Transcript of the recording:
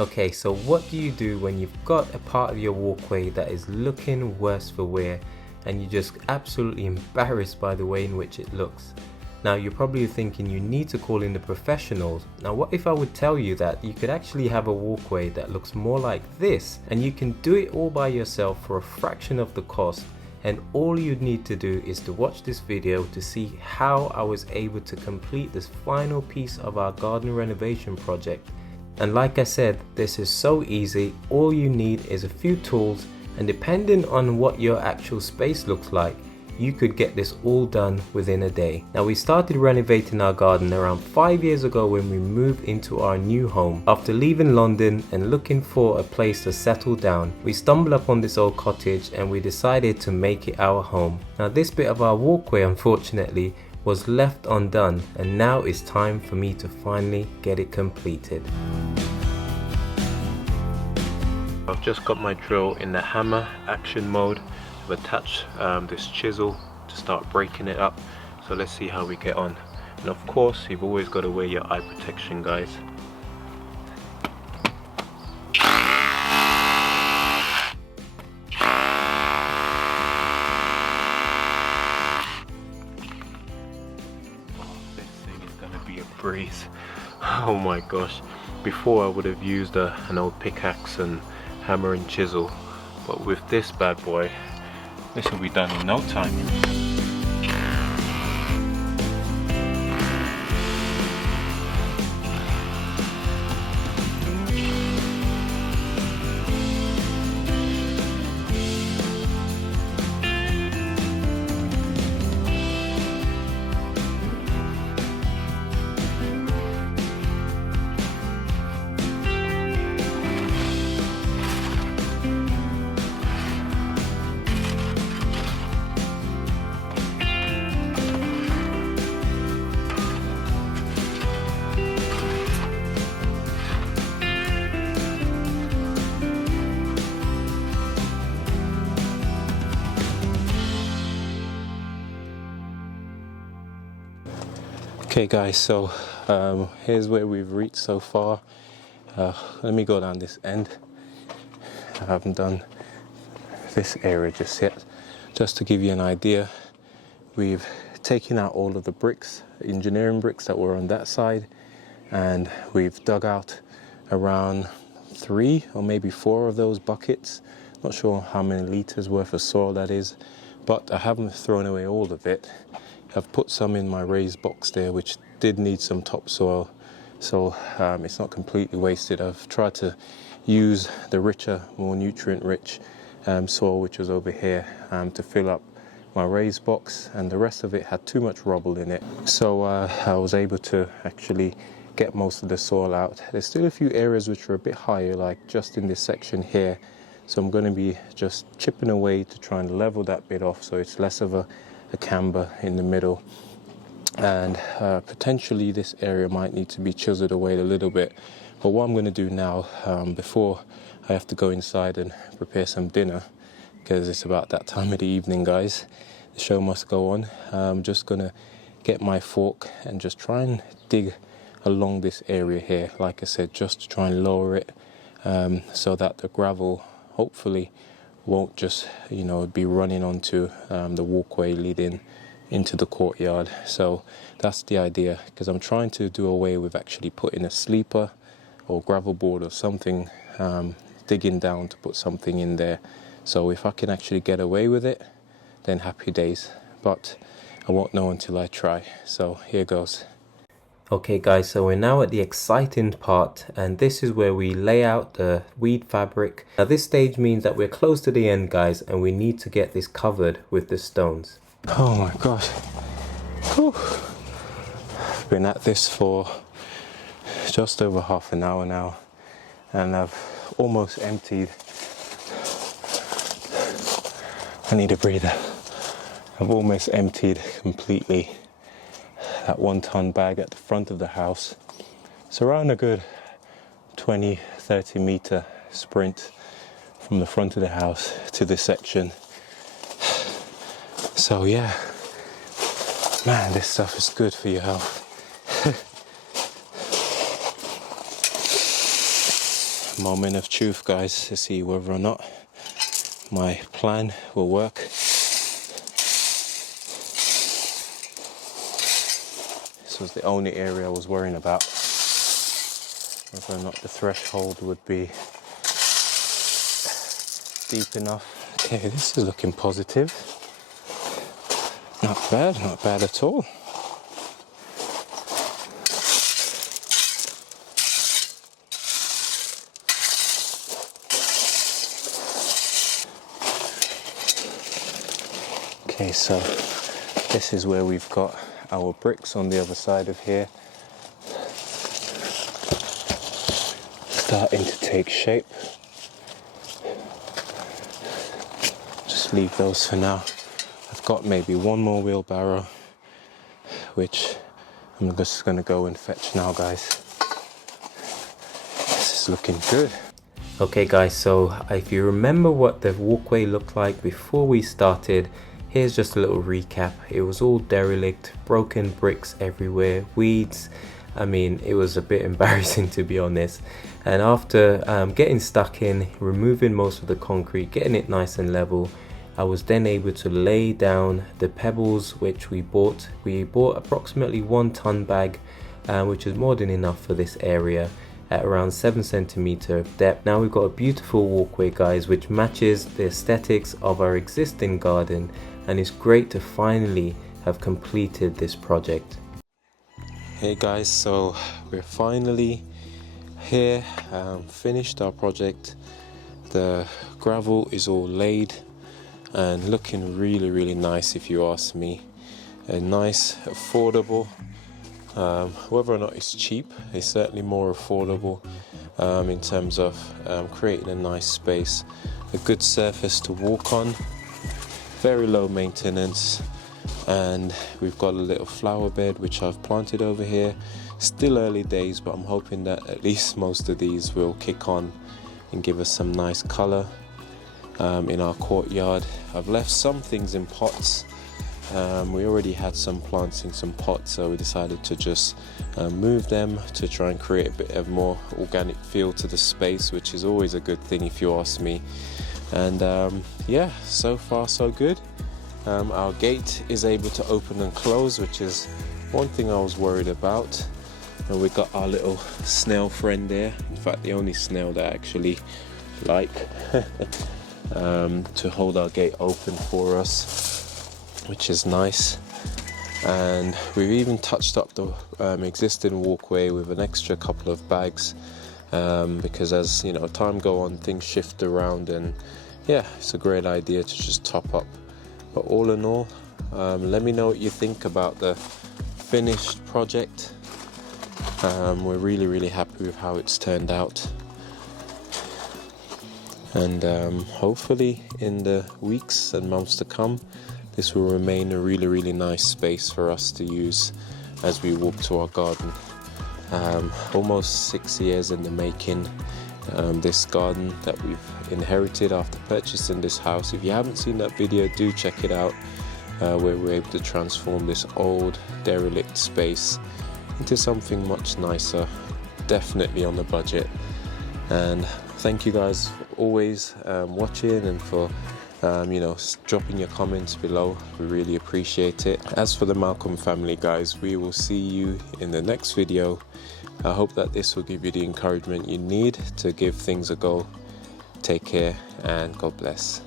Okay, so what do you do when you've got a part of your walkway that is looking worse for wear and you're just absolutely embarrassed by the way in which it looks? Now you're probably thinking you need to call in the professionals. Now what if I would tell you that you could actually have a walkway that looks more like this, and you can do it all by yourself for a fraction of the cost, and all you'd need to do is to watch this video to see how I was able to complete this final piece of our garden renovation project. And like I said, this is so easy. All you need is a few tools, and depending on what your actual space looks like, you could get this all done within a day. Now we started renovating our garden around 5 years ago when we moved into our new home. After leaving London and looking for a place to settle down, we stumbled upon this old cottage and we decided to make it our home. Now this bit of our walkway, unfortunately, was left undone, and now it's time for me to finally get it completed. I've just got my drill in the hammer action mode. I've attached this chisel to start breaking it up, so let's see how we get on. And of course you've always got to wear your eye protection, guys. Breeze. Oh my gosh, before I would have used an old pickaxe and hammer and chisel, but with this bad boy, this will be done in no time. Okay guys, so here's where we've reached so far. Let me go down this end. I haven't done this area just yet. Just to give you an idea, we've taken out all of the bricks, engineering bricks that were on that side, and we've dug out around 3 or maybe 4 of those buckets. Not sure how many liters worth of soil that is, but I haven't thrown away all of it. I've put some in my raised box there, which did need some topsoil, so it's not completely wasted. I've tried to use the richer, more nutrient-rich soil which was over here to fill up my raised box, and the rest of it had too much rubble in it. So I was able to actually get most of the soil out. There's still a few areas which are a bit higher, like just in this section here. So I'm going to be just chipping away to try and level that bit off so it's less of a camber in the middle, and potentially this area might need to be chiseled away a little bit. But what I'm going to do now, before I have to go inside and prepare some dinner, because it's about that time of the evening, guys, the show must go on, I'm just going to get my fork and just try and dig along this area here, like I said, just to try and lower it so that the gravel hopefully won't just, you know, be running onto the walkway leading into the courtyard. So that's the idea, because I'm trying to do away with actually putting a sleeper or gravel board or something, digging down to put something in there. So if I can actually get away with it, then happy days, but I won't know until I try. So here goes. Okay guys, so we're now at the exciting part, and this is where we lay out the weed fabric. Now this stage means that we're close to the end, guys, and we need to get this covered with the stones. Oh my gosh. Whew. Been at this for just over half an hour now, and I've almost emptied. I need a breather. I've almost emptied completely that 1-ton bag at the front of the house. It's around a good 20-30 meter sprint from the front of the house to this section. So yeah, man, this stuff is good for your health. moment of truth, guys, to see whether or not my plan will work. This was the only area I was worrying about, whether or not the threshold would be deep enough. Okay, this is looking positive. Not bad at all. Okay, so this is where we've got our bricks on the other side of here, starting to take shape. Just leave those for now. I've got maybe one more wheelbarrow, which I'm just gonna go and fetch now, guys. This is looking good. Okay guys, so if you remember what the walkway looked like before we started, here's just a little recap. It was all derelict, broken bricks everywhere, weeds. I mean, it was a bit embarrassing, to be honest. And after getting stuck in, removing most of the concrete, getting it nice and level, I was then able to lay down the pebbles which we bought. We bought approximately 1 ton bag, which is more than enough for this area, at around 7 centimeter depth. Now we've got a beautiful walkway, guys, which matches the aesthetics of our existing garden, and it's great to finally have completed this project. Hey guys, so we're finally here, finished our project. The gravel is all laid and looking really nice, if you ask me. A nice, affordable, whether or not it's cheap, it's certainly more affordable in terms of creating a nice space, a good surface to walk on, very low maintenance. And we've got a little flower bed which I've planted over here. Still early days, but I'm hoping that at least most of these will kick on and give us some nice colour in our courtyard. I've left some things in pots. We already had some plants in some pots, so we decided to just move them to try and create a bit of more organic feel to the space, which is always a good thing if you ask me. And yeah, so far so good. Our gate is able to open and close, which is one thing I was worried about. And we got our little snail friend there, in fact the only snail that I actually like, to hold our gate open for us, which is nice. And we've even touched up the existing walkway with an extra couple of bags, because as you know, time go on, things shift around, and yeah, it's a great idea to just top up. But all in all, let me know what you think about the finished project. We're really happy with how it's turned out, and hopefully in the weeks and months to come, this will remain a really nice space for us to use as we walk to our garden. Almost 6 years in the making, this garden that we've inherited after purchasing this house. If you haven't seen that video, do check it out, where we're able to transform this old derelict space into something much nicer, definitely on the budget. And thank you guys for always watching, and for you know, dropping your comments below. We really appreciate it. As for the Malcolm family, guys, we will see you in the next video. I hope that this will give you the encouragement you need to give things a go. Take care and God bless.